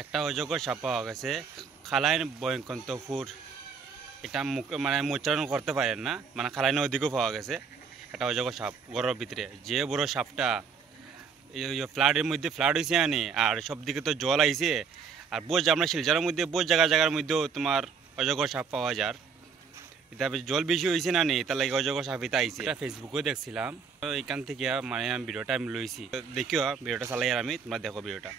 একটা অজগর সাপ পাওয়া গেছে খালাইন বয়কন্তপুর। এটা মুখ মানে উচ্চারণ করতে পারেন না, মানে খালাইন ওদিকেও পাওয়া গেছে একটা অজগর সাপ ঘরের ভিতরে। যে বড় সাপটা ফ্লাডের মধ্যে ফ্লাড হয়েছে আনি, আর সব দিকে তো জল আইছে। আর বোঝ আমরা শিলচরের মধ্যে বোঝ জায়গার মধ্যেও তোমার অজগর সাপ পাওয়া যায়। এটা জল বেশি হয়েছে না তার লাগে অজগর সাপ এটা আইছে। এটা ফেসবুকেও দেখছিলাম, এখান থেকে মানে আমি ভিডিওটা আমি লইছি। দেখিও ভিডিওটা চালাই আর আমি তোমরা দেখো ভিডিওটা।